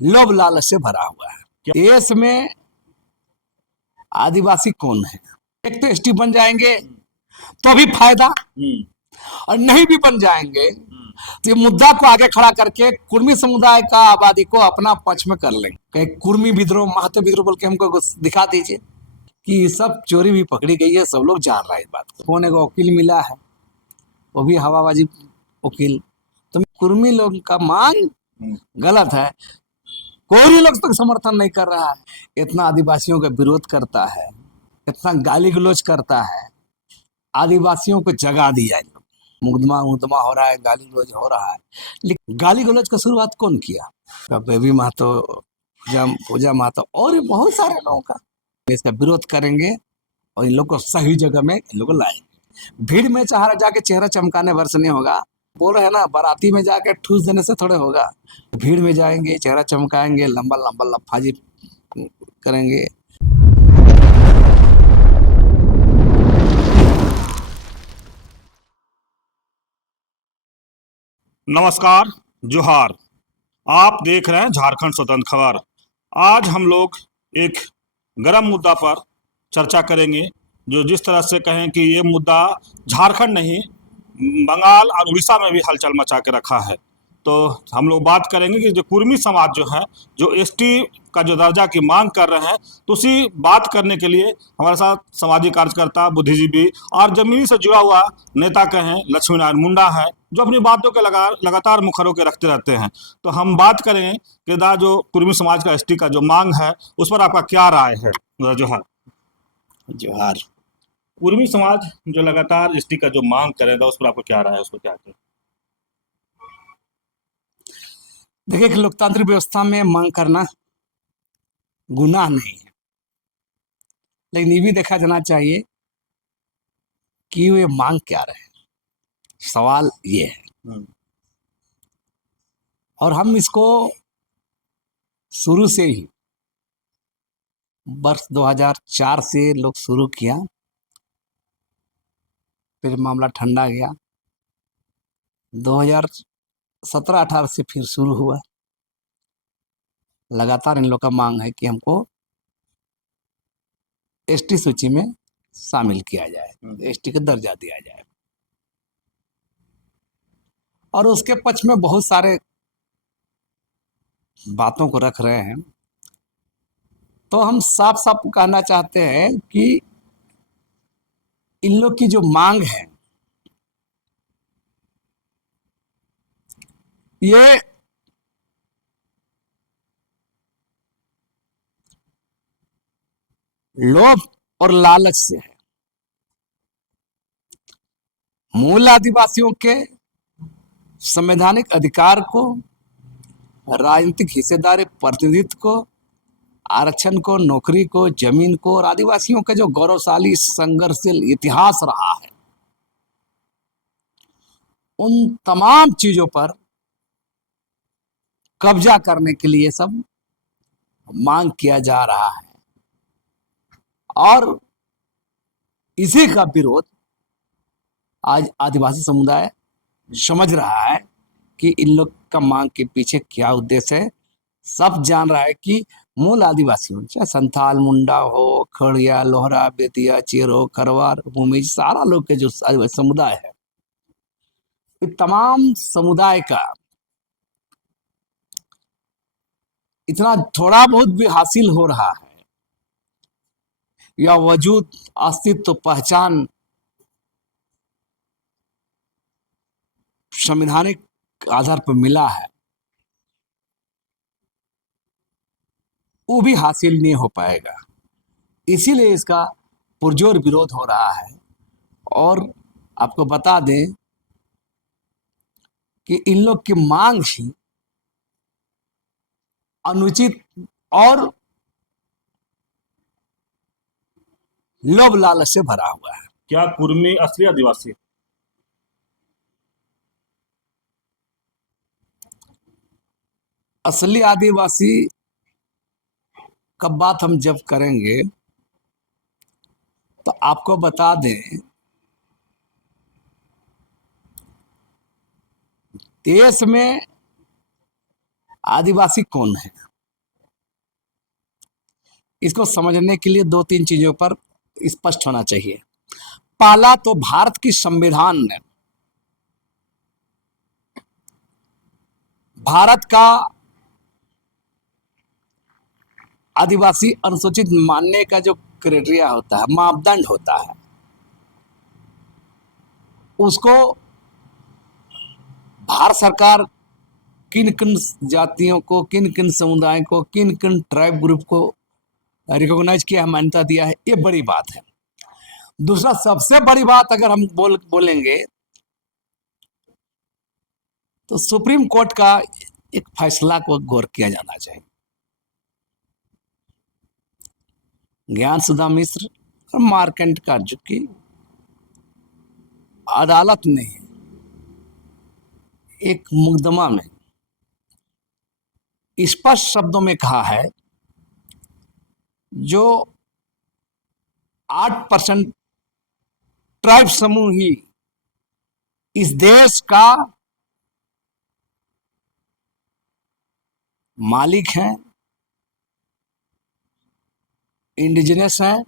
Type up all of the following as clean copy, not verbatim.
लोभ लालच से भरा हुआ है। देश में आदिवासी कौन है? एक तो एसटी बन जाएंगे तो भी फायदा, और नहीं भी बन जाएंगे तो ये मुद्दा को आगे खड़ा करके कुर्मी समुदाय का आबादी को अपना पक्ष में कर लेंगे। कुर्मी विद्रोह, महतो विद्रोह बोल के हमको दिखा दीजिए कि सब चोरी भी पकड़ी गई है, सब लोग जान रहे हैं इस बात को। कौन एक वकील मिला है, वो भी हवाबाजी वकील। तो कुर्मी लोग का मांग गलत है, कोई भी लोग तक समर्थन नहीं कर रहा है। इतना आदिवासियों का विरोध करता है, इतना गाली गलौज करता है, आदिवासियों को जगा दिया है। मुकदमा मुकदमा हो रहा है, गाली गलौज हो रहा है, लेकिन गाली गलौज का शुरुआत कौन किया? बेबी महतो, पूजा महतो और भी बहुत सारे लोगों का। इसका विरोध करेंगे और इन लोग को सही जगह में इन लोग को लाएंगे। भीड़ में चाह जाके चेहरा चमकाने वर्ष नहीं होगा। बोल रहे हैं ना, बाराती में जाके ठूस देने से थोड़े होगा। भीड़ में जाएंगे, चेहरा चमकाएंगे, लंबा लंबा लफाजी करेंगे। नमस्कार, जोहार। आप देख रहे हैं झारखंड स्वतंत्र खबर। आज हम लोग एक गरम मुद्दा पर चर्चा करेंगे, जो जिस तरह से कहें कि ये मुद्दा झारखंड नहीं, बंगाल और उड़ीसा में भी हलचल मचा के रखा है। तो हम लोग बात करेंगे कि जो कुर्मी समाज जो है, जो एसटी का जो दर्जा की मांग कर रहे हैं, तो उसी बात करने के लिए हमारे साथ सामाजिक कार्यकर्ता, बुद्धिजीवी और जमीनी से जुड़ा हुआ नेता कहें लक्ष्मी नारायण मुंडा है, जो अपनी बातों के लगातार मुखरों के रखते रहते हैं। तो हम बात करें कि जो कुर्मी समाज का एसटी का जो मांग है, उस पर आपका क्या राय है? जोहार। जोहार। कुर्मी समाज जो लगातार एसटी का जो मांग कर रहे था, उस पर आपका क्या राय है, उस पर क्या कहें? देखिए कि लोकतांत्रिक व्यवस्था में मांग करना गुनाह नहीं है, लेकिन ये भी देखा जाना चाहिए कि वे मांग क्या रहे। सवाल ये है, और हम इसको शुरू से ही वर्ष 2004 से लोग शुरू किया, फिर मामला ठंडा गया, 2017-18 से फिर शुरू हुआ। लगातार इन लोग का मांग है कि हमको एसटी सूची में शामिल किया जाए, एसटी का दर्जा दिया जाए। और उसके पक्ष में बहुत सारे बातों को रख रहे हैं। तो हम साफ साफ कहना चाहते हैं कि इन लोग की जो मांग है, ये लोभ और लालच से है। मूल आदिवासियों के संवैधानिक अधिकार को, राजनीतिक हिस्सेदारी, प्रतिनिधित्व को, आरक्षण को, नौकरी को, जमीन को, और आदिवासियों का जो गौरवशाली संघर्षशील इतिहास रहा है, उन तमाम चीजों पर कब्जा करने के लिए सब मांग किया जा रहा है। और इसी का विरोध आज आदिवासी समुदाय समझ रहा है कि इन लोग का मांग के पीछे क्या उद्देश्य है। सब जान रहा है कि मूल आदिवासियों, चाहे संथाल, मुंडा हो, खड़िया, लोहरा, बेतिया, चेरो, खरवार, भूमि, सारा लोग के जो आदिवासी समुदाय है, तमाम समुदाय का इतना थोड़ा बहुत भी हासिल हो रहा है, या वजूद, अस्तित्व, पहचान संवैधानिक आधार पर मिला है, वो भी हासिल नहीं हो पाएगा। इसीलिए इसका पुरजोर विरोध हो रहा है। और आपको बता दें कि इन लोग की मांग ही अनुचित और लोभ लालच से भरा हुआ है। क्या कुर्मी असली आदिवासी? असली आदिवासी का बात हम जब करेंगे तो आपको बता दें, देश में आदिवासी कौन है? इसको समझने के लिए दो तीन चीजों पर स्पष्ट होना चाहिए। पहला तो भारत की संविधान ने भारत का आदिवासी अनुसूचित मानने का जो क्राइटेरिया होता है, मापदंड होता है, उसको भारत सरकार किन किन जातियों को, किन किन समुदायों को, किन किन ट्राइब ग्रुप को रिकॉग्नाइज किया है, मान्यता दिया है, ये बड़ी बात है। दूसरा सबसे बड़ी बात अगर हम बोलेंगे तो सुप्रीम कोर्ट का एक फैसला को गौर किया जाना चाहिए। ज्ञान सुधा मिश्र और मार्कंड कार्य की अदालत ने एक मुकदमा में स्पष्ट शब्दों में कहा है, जो 8% ट्राइब समूह ही इस देश का मालिक हैं, इंडिजिनस हैं,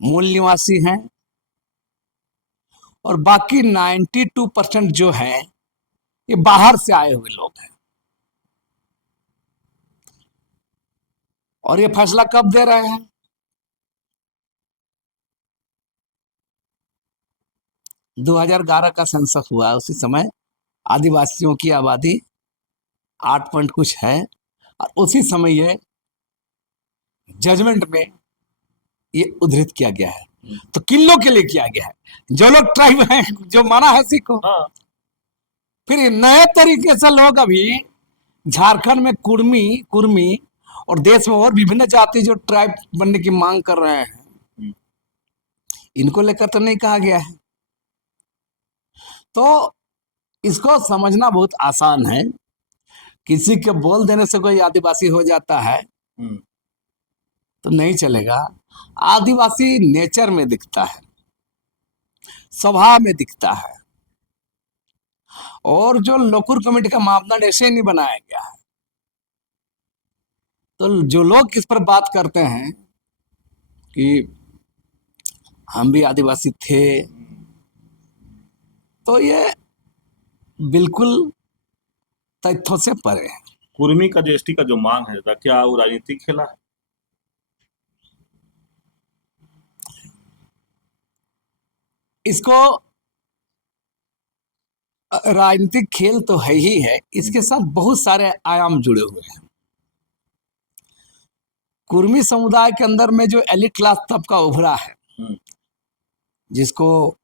मूल निवासी हैं, और बाकी 92% जो है ये बाहर से आए हुए लोग हैं। और ये फैसला कब दे रहे हैं? 2011 का सेंसस हुआ, उसी समय आदिवासियों की आबादी 8 पॉइंट कुछ है, और उसी समय ये जजमेंट में ये उद्धृत किया गया है। तो किन लोग के लिए किया गया है? जो लोग ट्राइब हैं, जो माना है सीखो। हाँ। फिर नए तरीके से लोग अभी झारखंड में कुर्मी और देश में और विभिन्न जाति जो ट्राइब बनने की मांग कर रहे हैं, इनको लेकर तो नहीं कहा गया है। तो इसको समझना बहुत आसान है। किसी के बोल देने से कोई आदिवासी हो जाता है तो नहीं चलेगा। आदिवासी नेचर में दिखता है, स्वभाव में दिखता है, और जो लोकुर कमेटी का मापदंड ऐसे नहीं बनाया गया है। तो जो लोग इस पर बात करते हैं कि हम भी आदिवासी थे, तो ये बिल्कुल तथ्यों से परे है। कुर्मी का जो एसटी का जो मांग है, क्या वो राजनीतिक खेला है? इसको राजनीतिक खेल तो है ही है, इसके साथ बहुत सारे आयाम जुड़े हुए हैं। कुर्मी समुदाय के अंदर में जो एलिट क्लास तबका उभरा है, जिसको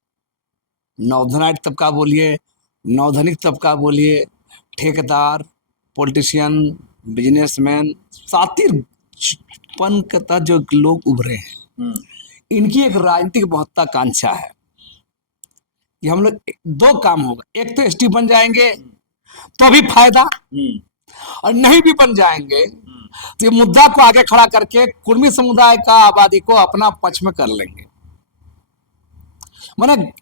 नौधनाइट तबका बोलिए, नौधनिक तबका बोलिए, ठेकेदार, पॉलिटिशियन, बिजनेसमैन, सातिर का जो लोग उभरे हैं, इनकी एक राजनीतिक महत्वाकांक्षा है कि हम लोग दो काम होगा। एक तो एसटी बन जाएंगे तो भी फायदा, और नहीं भी बन जाएंगे तो ये मुद्दा को आगे खड़ा करके कुर्मी समुदाय का आबादी को अपना पक्ष में कर लेंगे। माने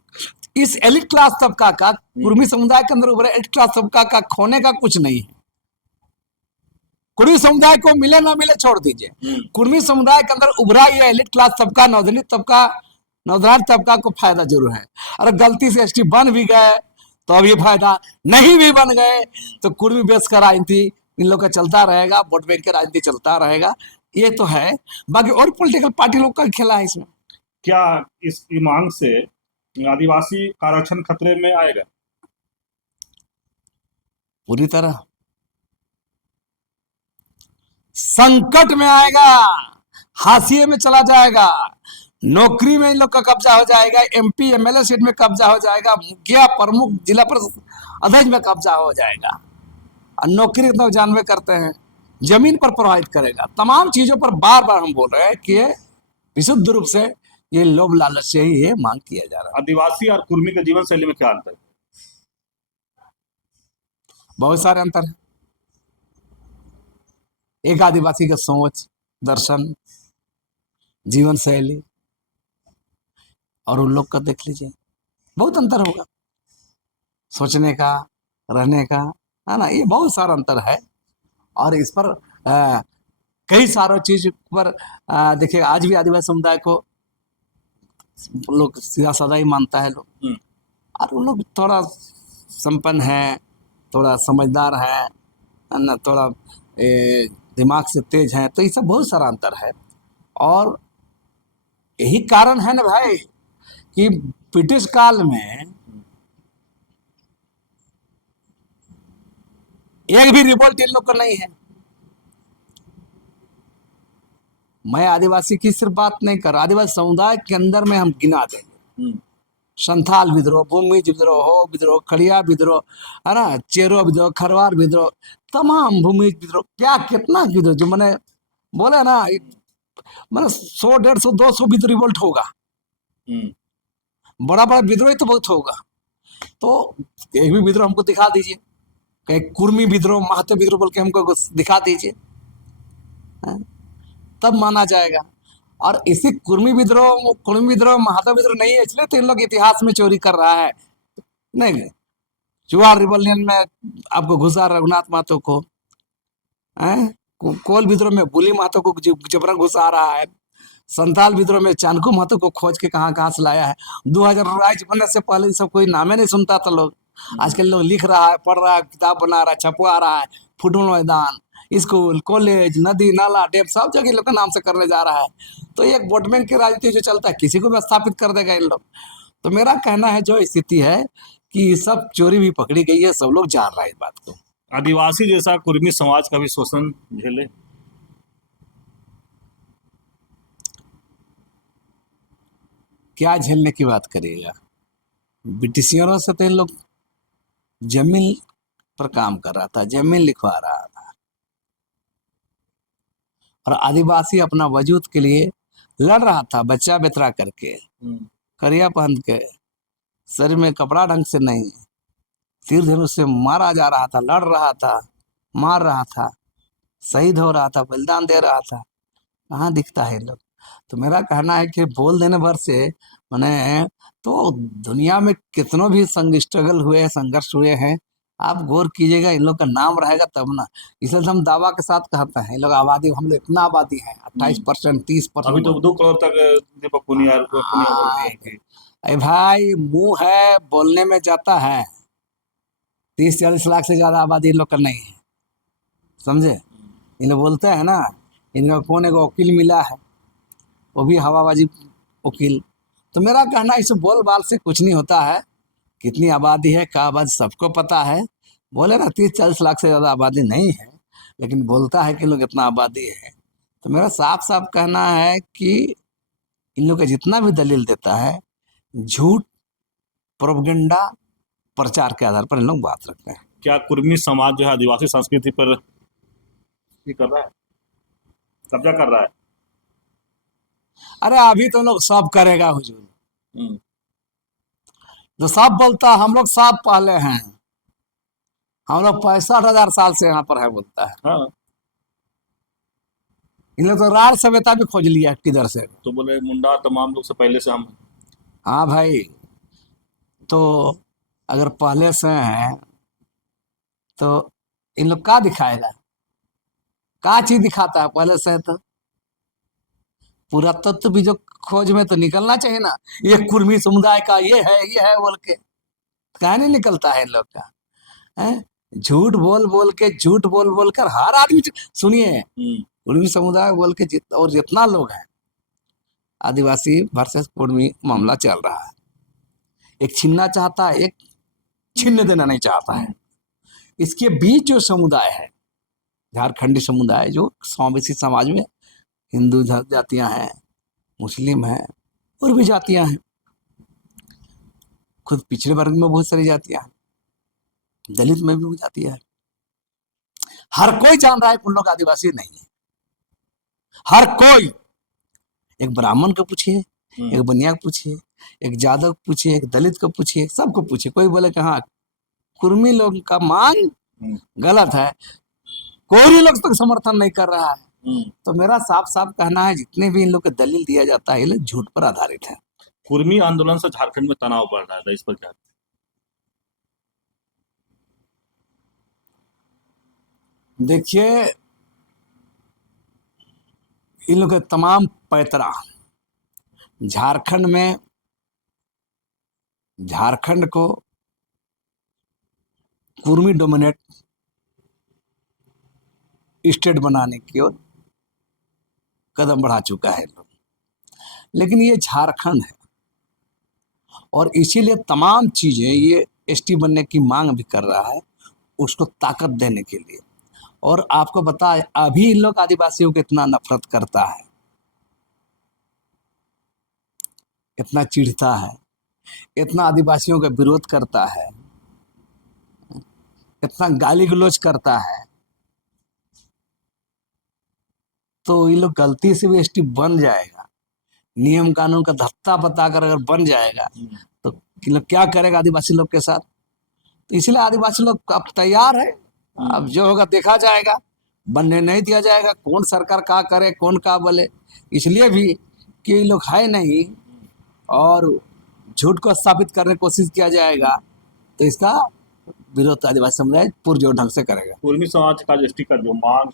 इस एलिट क्लास तबका का, कुर्मी समुदाय के अंदर उभरे एलिट क्लास तबका का खोने का कुछ नहीं है। कुर्मी समुदाय को मिले ना मिले छोड़ दीजिए, कुर्मी समुदाय के अंदर उभरा ये एलिट क्लास तबका, नौधनिक तबका, नौधराज तबका को फायदा जरूर है। अगर गलती से एसटी बन भी गए तो अभी फायदा, नहीं भी बन गए तो कुर्मी बेस का राजनीति इन लोग का चलता रहेगा, वोट बैंक का राजनीति चलता रहेगा। ये तो है। बाकी और पॉलिटिकल पार्टी लोग का खेला है इसमें। क्या इस मांग से आदिवासी आरक्षण खतरे में आएगा? पूरी तरह संकट में आएगा, हाशिए में चला जाएगा। नौकरी में इन लोग का कब्जा हो जाएगा, एमपी एमएलए सीट में कब्जा हो जाएगा, मुखिया प्रमुख जिला परिषद अध्यक्ष में कब्जा हो जाएगा। और नौकरी तो जानवे करते हैं, जमीन पर प्रभावित करेगा। तमाम चीजों पर बार बार हम बोल रहे हैं कि विशुद्ध रूप से ये लोभ लालच से ही ये मांग किया जा रहा है। आदिवासी और कुर्मी के जीवन शैली में क्या अंतर है? बहुत सारे अंतर है। एक आदिवासी का सोच, दर्शन, जीवन शैली, और उन लोग का देख लीजिए, बहुत अंतर होगा। सोचने का, रहने का, है ना, ये बहुत सारा अंतर है। और इस पर आ, कई सारों चीज पर देखिए आज भी आदिवासी समुदाय को लोग सीधा साधा ही मानता है लोग। और वो लोग थोड़ा संपन्न है, थोड़ा समझदार है ना, थोड़ा दिमाग से तेज है, तो ये सब बहुत सारा अंतर है। और यही कारण है ना भाई कि ब्रिटिश काल में एक भी रिवोल्ट इन लोग का नहीं है। मैं आदिवासी की सिर्फ बात नहीं कर रहा, आदिवासी समुदाय के अंदर में हम गिना देंगे संथाल विद्रोह, भूमिज विद्रोह, हो विद्रोह, खड़िया विद्रोह, है ना, चेरो विद्रोह, खरवार विद्रोह, तमाम भूमिज विद्रोह, क्या कितना विद्रोह जो मैंने बोले ना, मैंने 100, 150, 200 भी तो रिवोल्ट होगा, बड़ा बड़ा विद्रोह तो बहुत होगा। तो एक भी विद्रोह हमको दिखा दीजिए, कहीं कुर्मी विद्रोह, महातो विद्रोह बोल के हमको दिखा दीजिए, तब माना जाएगा। और इसी कुर्मी विद्रोह महातो विद्रोह नहीं है, इसलिए तो इन लोग इतिहास में चोरी कर रहा है। नहीं, चुवाड़ रिवॉल्यूशन में आपको घुसा रघुनाथ महतो को, कोल विद्रोह में बुली महतो को जबरन घुसा रहा है, संताल विद्रोह में चाणकू महतो को खोज के कहाँ कहाँ से लाया है। 2000 राज्य बनने से पहले सब कोई नामे नहीं सुनता था लोग। आजकल लोग लिख रहा है, पढ़ रहा है, किताब बना रहा है, छपवा रहा है, फुटबॉल मैदान, स्कूल, कॉलेज, नदी नाला, डैम सब जगह लोग के नाम से करने जा रहा है। तो एक वोट बैंक की राजनीति जो चलता है, किसी को भी स्थापित कर देगा इन लोग। तो मेरा कहना है जो स्थिति है कि सब चोरी भी पकड़ी गई है, सब लोग जान रहा है इस बात को। आदिवासी जैसा कुर्मी समाज का भी शोषण झेले। क्या झेलने की बात करिएगा, ब्रिटिशियरों से तो इन लोग जमीन पर काम कर रहा था, जमीन लिखवा रहा था, और आदिवासी अपना वजूद के लिए लड़ रहा था, बच्चा बेतरा करके, करिया पहन के, शरीर में कपड़ा ढंग से नहीं, तीर धनुष से मारा जा रहा था, लड़ रहा था, मार रहा था, शहीद हो रहा था, बलिदान दे रहा था। कहाँ दिखता है लोग। तो मेरा कहना है कि बोल देने भर से मैंने तो दुनिया में कितनों भी स्ट्रगल हुए हैं, संघर्ष हुए हैं, आप गौर कीजिएगा, इन लोग का नाम रहेगा तब ना। इसलिए हम दावा के साथ कहते हैं, इन लोग आबादी, हम लोग इतना आबादी है 28%, 30%। अभी तो 2 करोड़ तक दीपक पुनिया बोल रहे हैं कि अरे भाई, मुंह है बोलने में जाता है, 30-40 लाख से ज्यादा आबादी इन लोग का नहीं है, समझे। इन लोग बोलते हैं ना, इनका कौन एक वकील मिला है, वो भी हवाबाजी वकील। तो मेरा कहना इस बोल बाल से कुछ नहीं होता है। कितनी आबादी है, क्या आबादी सबको पता है। बोले ना 30-40 लाख से ज़्यादा आबादी नहीं है, लेकिन बोलता है कि लोग इतना आबादी है। तो मेरा साफ साफ कहना है कि इन लोग का जितना भी दलील देता है, झूठ, प्रोपगेंडा, प्रचार के आधार पर इन लोग बात रखते हैं। क्या कुर्मी समाज जो है आदिवासी संस्कृति पर ये कर रहा है, कब्जा कर रहा है? अरे अभी तो लोग सब करेगा हुजूर, जो सब बोलता, हम लोग सब पहले हैं, हम लोग 65,000 साल से यहाँ पर है बोलता है। हाँ, इन लोग तो रार सभ्यता भी खोज लिया किधर से। तो बोले मुंडा तमाम लोग से पहले से हम। हाँ भाई, तो अगर पहले से हैं तो इन लोग का दिखाएगा, का चीज दिखाता है पहले से है तो। पुरातत्व भी जो खोज में तो निकलना चाहिए ना, ये कुर्मी समुदाय का ये है बोल के, कहा नहीं निकलता है इन लोग का है। झूठ बोल बोल के, झूठ बोल बोल कर हर आदमी, सुनिए, कुर्मी समुदाय बोल के और जितना लोग हैं, आदिवासी वर्सेस कुर्मी मामला चल रहा है। एक छीनना चाहता है, एक छीनने देना नहीं चाहता है। इसके बीच जो समुदाय है, झारखंडी समुदाय, जो समावेशी समाज में हिंदू जातियां हैं, मुस्लिम हैं, और भी जातियां हैं, खुद पिछड़े वर्ग में बहुत सारी जातियां हैं, दलित में भी जातियां हैं। हर कोई जान रहा है कि उन लोग आदिवासी नहीं है, हर कोई। एक ब्राह्मण को पूछिए, एक बनिया को पूछिए, एक जादव को पूछिए, एक दलित को पूछिए, सबको पूछिए, कोई बोले कि हाँ कुर्मी लोग का मांग गलत है, कोई भी लोग तक समर्थन नहीं कर रहा है। तो मेरा साफ साफ कहना है, जितने भी इन लोग को दलील दिया जाता है, ये लोग झूठ पर आधारित है। कुर्मी आंदोलन से झारखंड में तनाव बढ़ रहा है, इस पर क्या? देखिए, इन लोग के तमाम पैतरा झारखंड में, झारखंड को कुर्मी डोमिनेट स्टेट बनाने की ओर कदम बढ़ा चुका है लोग। लेकिन ये झारखंड है और इसीलिए तमाम चीजें ये एसटी बनने की मांग भी कर रहा है, उसको ताकत देने के लिए। और आपको पता है अभी इन लोग आदिवासियों को इतना नफरत करता है, इतना चिढ़ता है, इतना आदिवासियों का विरोध करता है, इतना गाली गलौज करता है, तो ये लोग गलती से भी एसटी बन जाएगा, नियम कानून का धत्ता बताकर अगर बन जाएगा तो ये लोग क्या करेगा आदिवासी लोग के साथ। तो इसलिए आदिवासी लोग अब तैयार है, अब जो होगा देखा जाएगा, बनने नहीं दिया जाएगा। कौन सरकार क्या करे, कौन क्या बोले, इसलिए भी कि ये लोग है नहीं और झूठ को स्थापित करने की कोशिश किया जाएगा, तो इसका विरोध आदिवासी समुदाय पुरजोर ढंग से करेगा। कुर्मी समाज का एसटी का जो मांग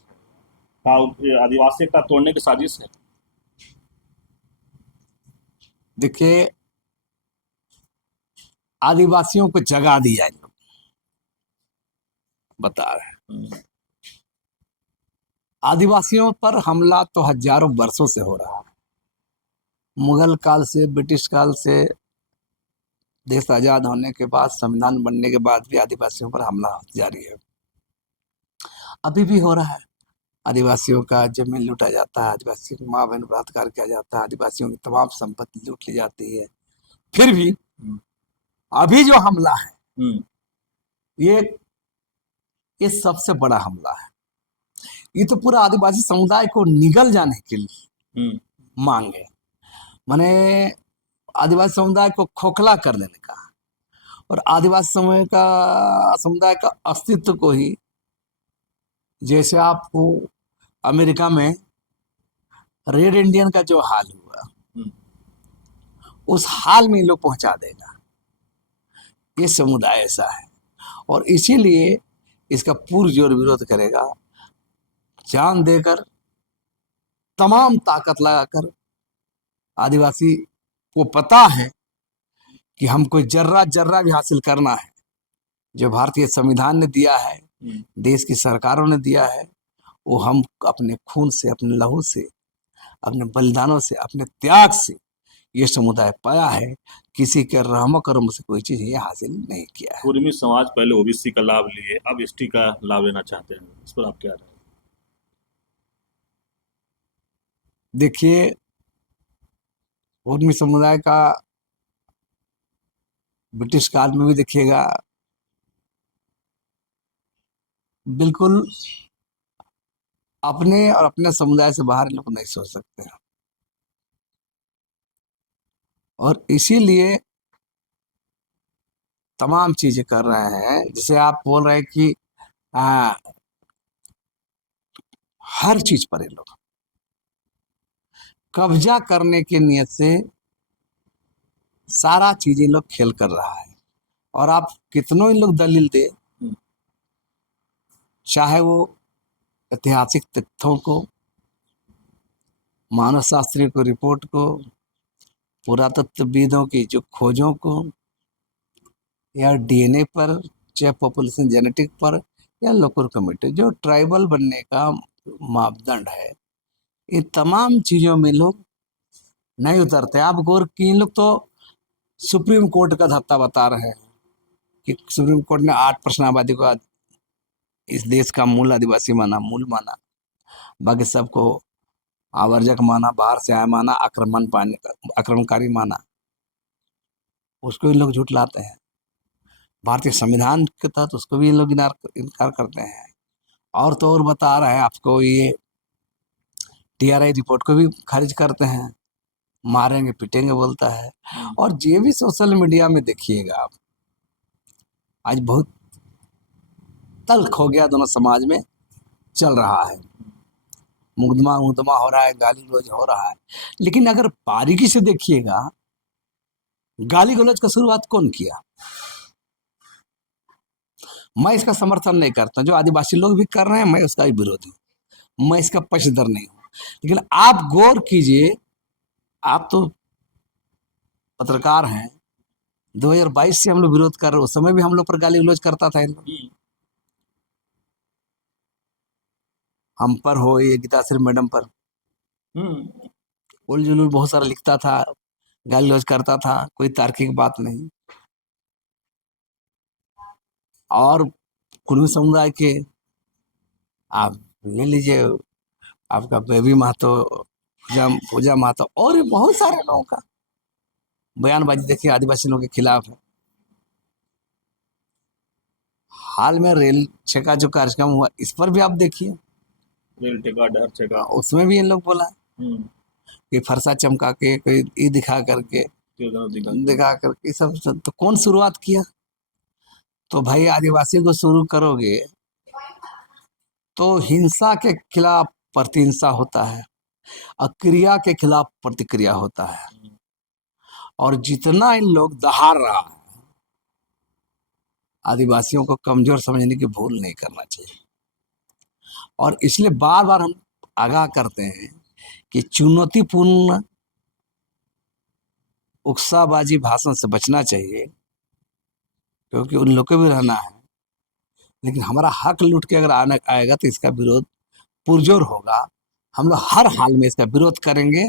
का आदिवासी का तोड़ने की साजिश है। देखिए, आदिवासियों को जगा दिया है, लोग बता रहे हैं। आदिवासियों पर हमला तो हजारों वर्षों से हो रहा है, मुगल काल से, ब्रिटिश काल से, देश आजाद होने के बाद, संविधान बनने के बाद भी आदिवासियों पर हमला जारी है, अभी भी हो रहा है। आदिवासियों का जमीन लूटा जाता है, आदिवासियों की माँ बहन बलात्कार किया जाता है, आदिवासियों की तमाम संपत्ति लूट ली जाती है। फिर भी अभी जो हमला है ये सबसे बड़ा हमला है। ये तो पूरा आदिवासी समुदाय को निगल जाने के लिए मांग है, माने आदिवासी समुदाय को खोखला कर देने का और आदिवासी समुदाय का अस्तित्व को ही, जैसे आपको अमेरिका में रेड इंडियन का जो हाल हुआ उस हाल में लोग पहुंचा देगा। ये समुदाय ऐसा है और इसीलिए इसका पुरजोर विरोध करेगा, जान देकर, तमाम ताकत लगाकर। आदिवासी को पता है कि हमको जर्रा जर्रा भी हासिल करना है, जो भारतीय संविधान ने दिया है, देश की सरकारों ने दिया है, वो हम अपने खून से, अपने लहू से, अपने बलिदानों से, अपने त्याग से ये समुदाय पाया है। किसी के रहमो करम से कोई चीज ये हासिल नहीं किया है। कुर्मी समाज पहले ओबीसी का लाभ लिए, अब एसटी का लाभ लेना चाहते हैं, इस पर आप क्या राय? देखिए, कुर्मी समुदाय का ब्रिटिश काल में भी देखिएगा, बिल्कुल अपने और अपने समुदाय से बाहर लोग नहीं सोच सकते हैं और इसीलिए तमाम चीजें कर रहे हैं। जैसे आप बोल रहे हैं कि हर चीज पर ये लोग कब्जा करने की नियत से सारा चीज इन लोग खेल कर रहा है। और आप कितनों इन लोग दलील दे, चाहे वो ऐतिहासिक तथ्यों को, मानव शास्त्रियों को रिपोर्ट को, पुरातत्वविदों की जो खोजों को, या डीएनए पर, चाहे पॉपुलेशन जेनेटिक पर, या लोकल कमिटी जो ट्राइबल बनने का मापदंड है, ये तमाम चीजों में लोग नहीं उतरते। आप गौर की, इन लोग तो सुप्रीम कोर्ट का धत्ता बता रहे हैं कि सुप्रीम कोर्ट ने 8% आबादी को इस देश का मूल आदिवासी माना, मूल माना, बाकी सबको आवर्जक माना, बाहर से आया माना, आक्रमणकारी माना। उसको इन लोग झुठलाते हैं। भारतीय संविधान के तहत उसको भी इन लोग इनकार करते हैं। और तो और बता रहे हैं आपको, ये टीआरआई रिपोर्ट को भी खारिज करते हैं, मारेंगे पीटेंगे बोलता है। और ये भी सोशल मीडिया में देखिएगा आप, आज बहुत तल्ख हो गया, दोनों समाज में चल रहा है, मुकदमा हो रहा है, गाली गलौज हो रहा है। लेकिन अगर बारीकी से देखिएगा, गाली गलौज का शुरुआत कौन किया? मैं इसका समर्थन नहीं करता, जो आदिवासी लोग भी कर रहे हैं मैं उसका भी विरोधी हूँ, मैं इसका पक्षधर नहीं हूँ। लेकिन आप गौर कीजिए, आप तो पत्रकार हैं, 2022 से हम लोग विरोध कर रहे, उस समय भी हम लोग पर गाली गलौज करता था इन लोग। हम पर हो, ये गीताश्री मैडम पर उल जुलूल बहुत सारा लिखता था, गाली गलौज करता था, कोई तार्किक बात नहीं। और कुर्मी समुदाय के आप ले लीजिए, आपका बेबी महतो, पूजा पूजा महतो, और भी बहुत सारे लोगों का बयानबाजी देखिए आदिवासी लोगों के खिलाफ है। हाल में रेल छेका जो कार्यक्रम हुआ, इस पर भी आप देखिए, रेल टेका डर टेका उसमें भी इन लोग बोला कि फरसा चमका के, कोई ई दिखा करके, दिखा करके, सब तो कौन शुरुआत किया? तो भाई आदिवासी को शुरू करोगे तो हिंसा के खिलाफ प्रतिहिंसा होता है और क्रिया के खिलाफ प्रतिक्रिया होता है। और जितना इन लोग दहाड़ रहा है, आदिवासियों को कमजोर समझने की भूल नहीं करना चाहिए। और इसलिए बार बार हम आगाह करते हैं कि चुनौतीपूर्ण उकसाबाजी भाषण से बचना चाहिए, क्योंकि उन लोग को भी रहना है। लेकिन हमारा हक लूट के अगर आने आएगा तो इसका विरोध पुरजोर होगा। हम लोग हर हाल में इसका विरोध करेंगे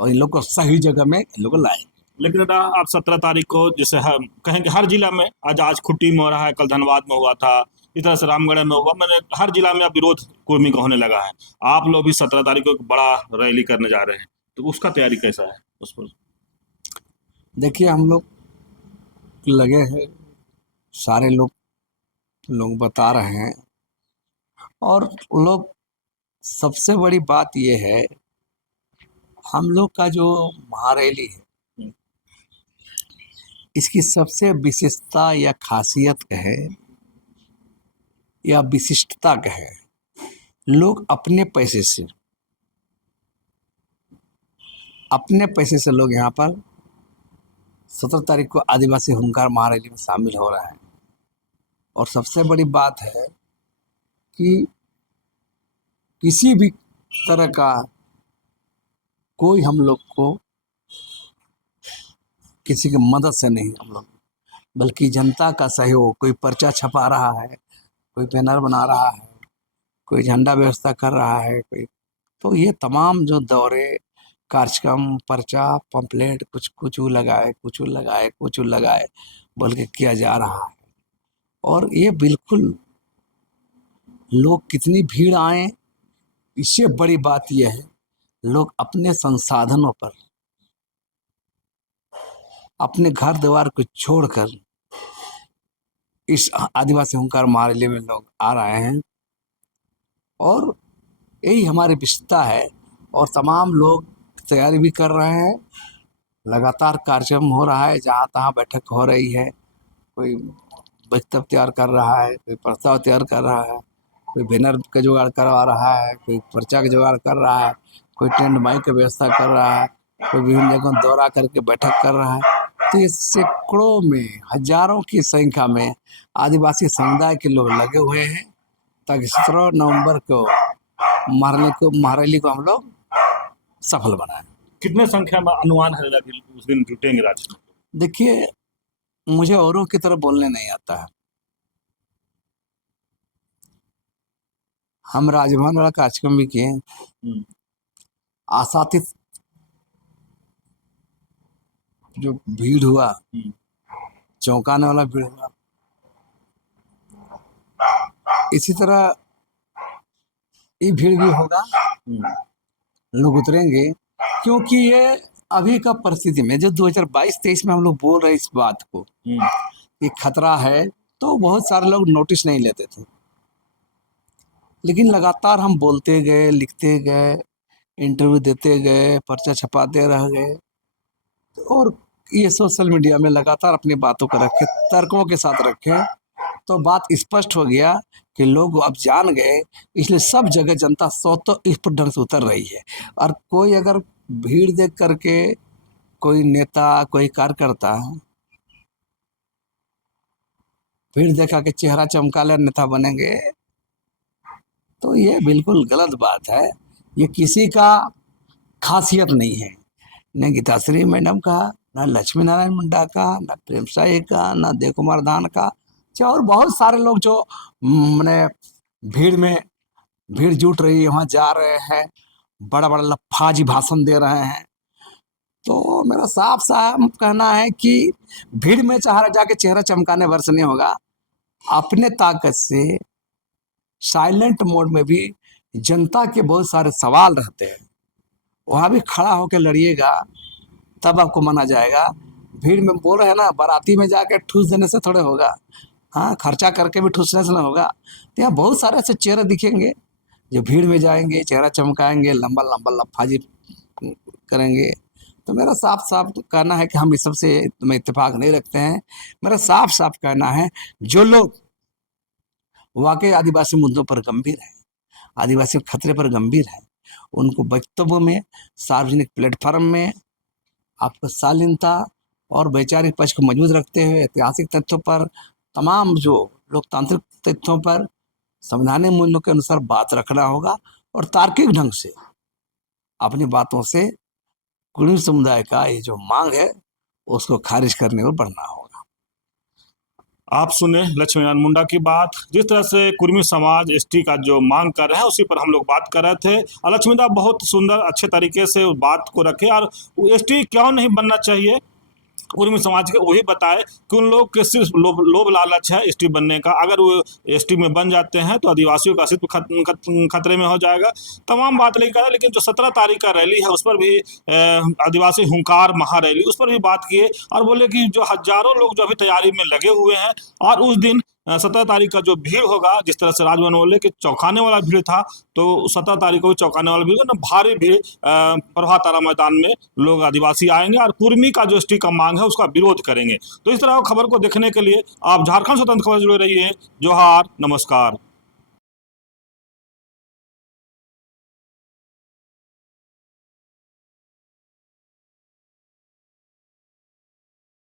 और इन लोग को सही जगह में इन लोग को लाएंगे। लेकिन दादा, आप 17 तारीख को जैसे हम कहेंगे हर जिला में, आज खुट्टी में हो रहा है, कल धनबाद में हुआ था, इस तरह से रामगढ़ में हुआ, मैंने हर जिला में अब विरोध कुर्मी का होने लगा है। आप लोग भी 17 तारीख को एक बड़ा रैली करने जा रहे हैं, तो उसका तैयारी कैसा है उस पर? देखिए, हम लोग लगे हैं, सारे लोग बता रहे हैं, और लोग, सबसे बड़ी बात ये है, हम लोग का जो महारैली है, इसकी सबसे विशेषता या खासियत है या विशिष्टता है, लोग अपने पैसे से लोग यहाँ पर 17 तारीख को आदिवासी हुंकार महारैली में शामिल हो रहा है। और सबसे बड़ी बात है कि किसी भी तरह का कोई हम लोग को किसी की मदद से नहीं, हम लोग बल्कि जनता का सहयोग, कोई पर्चा छपा रहा है, कोई बैनर बना रहा है, कोई झंडा व्यवस्था कर रहा है, कोई, तो ये तमाम जो दौरे, कार्यक्रम, पर्चा, पंपलेट, कुछ लगाए बोल के किया जा रहा है। और ये बिल्कुल, लोग कितनी भीड़ आए, इससे बड़ी बात यह है, लोग अपने संसाधनों पर, अपने घर द्वार को छोड़कर इस आदिवासी हुंकार महारैली में लोग आ रहे हैं। और यही हमारी विशेषता है। और तमाम लोग तैयारी भी कर रहे हैं, लगातार कार्यक्रम हो रहा है, जहाँ तहाँ बैठक हो रही है, कोई वक्तव्य तैयार कर रहा है, कोई प्रस्ताव तैयार कर रहा है, कोई बैनर का जुगाड़ करवा रहा है, कोई पर्चा का जुगाड़ कर रहा है, कोई टेंट माइक की व्यवस्था कर रहा है, कोई विभिन्न जगहों दौरा करके बैठक कर रहा है। तो ये सैकड़ों में, हजारों की संख्या में आदिवासी समुदाय के लोग लगे हुए हैं, ताकि 17 नवंबर को महारैली को हम लोग सफल बनाएं। कितने संख्या में अनुमान है दादा कि उस दिन जुटेंगे राज्य में? देखिए, मुझे औरों की तरह बोलने नहीं आता है। हम राजभवन वाला कार्यक्रम भी किए, आशातीत जो भीड़ हुआ, चौंकाने वाला भीड़ हुआ, इसी तरह ये भीड़ भी होगा, लोग उतरेंगे। क्योंकि ये अभी का परिस्थिति में, जो 2022-23 में हम लोग बोल रहे इस बात को कि खतरा है, तो बहुत सारे लोग नोटिस नहीं लेते थे। लेकिन लगातार हम बोलते गए, लिखते गए, इंटरव्यू देते गए, पर्चा छपाते रह गए, और ये सोशल मीडिया में लगातार अपनी बातों को रखे, तर्कों के साथ रखे, तो बात स्पष्ट हो गया कि लोग अब जान गए। इसलिए सब जगह जनता तो इस पर ढंग से उतर रही है। और कोई अगर भीड़ देख करके, कोई नेता, कोई कार्यकर्ता भीड़ देखा के चेहरा चमका ले नेता बनेंगे, तो ये बिल्कुल गलत बात है। ये किसी का खासियत नहीं है, न गीताश्री मैडम का, न लक्ष्मी नारायण मुंडा का, न प्रेम साई का, न देव कुमार दान का, चाहे और बहुत सारे लोग जो मैंने भीड़ में भीड़ जुट रही है, वहाँ जा रहे हैं, बड़ा बड़ा लफाजी भाषण दे रहे हैं। तो मेरा साफ साफ कहना है कि भीड़ में चाहे जाके चेहरा चमकाने वर्ष नहीं होगा, अपने ताकत से साइलेंट मोड में भी जनता के बहुत सारे सवाल रहते हैं, वहाँ भी खड़ा होकर लड़िएगा, तब आपको माना जाएगा। भीड़ में बोल रहे हैं ना, बाराती में जाके ठूस देने से थोड़े होगा, हाँ, खर्चा करके भी ठूसने से ना होगा। तो यहाँ बहुत सारे ऐसे चेहरे दिखेंगे जो भीड़ में जाएंगे, चेहरा चमकाएंगे, लंबा लंबा लफाजी करेंगे। तो मेरा साफ साफ कहना है कि हम इस सबसे में इत्तेफाक नहीं रखते हैं। मेरा साफ साफ कहना है, जो लोग वाकई आदिवासी मुद्दों पर गंभीर है, आदिवासी खतरे पर गंभीर है, उनको वक्तव्यों में, सार्वजनिक प्लेटफॉर्म में आपको शालीनता और वैचारिक पक्ष को मजबूत रखते हुए ऐतिहासिक तथ्यों पर, तमाम जो लोकतांत्रिक तथ्यों पर, संवैधानिक मूल्यों के अनुसार बात रखना होगा और तार्किक ढंग से अपनी बातों से कुर्मी समुदाय का ये जो मांग है उसको खारिज करने और बढ़ना होगा। आप सुने लक्ष्मी नारायण मुंडा की बात। जिस तरह से कुर्मी समाज एसटी का जो मांग कर रहा है उसी पर हम लोग बात कर रहे थे। और लक्ष्मीदा बहुत सुंदर अच्छे तरीके से उस बात को रखे और एसटी क्यों नहीं बनना चाहिए कुर्मी समाज के, वही बताए कि उन लोग के सिर्फ लोभ लालच है एसटी बनने का। अगर वो एसटी में बन जाते हैं तो आदिवासियों का अस्तित्व खतरे में हो जाएगा। तमाम बात लेकर करा, लेकिन जो 17 तारीख का रैली है उस पर भी आदिवासी हुंकार महारैली, उस पर भी बात किए और बोले कि जो हजारों लोग जो अभी तैयारी में लगे हुए हैं और उस दिन 17 तारीख का जो भीड़ होगा, जिस तरह से राजभवन बोले कि चौंकाने वाला भीड़ था, तो 17 तारीख को भी चौंकाने वाला भीड़ ना, भारी भीड़ प्रभात तारा मैदान में लोग आदिवासी आएंगे और कुर्मी का जो एसटी का मांग है उसका विरोध करेंगे। तो इस तरह खबर को देखने के लिए आप झारखंड स्वतंत्र खबर जुड़े रहिए। जोहार, नमस्कार।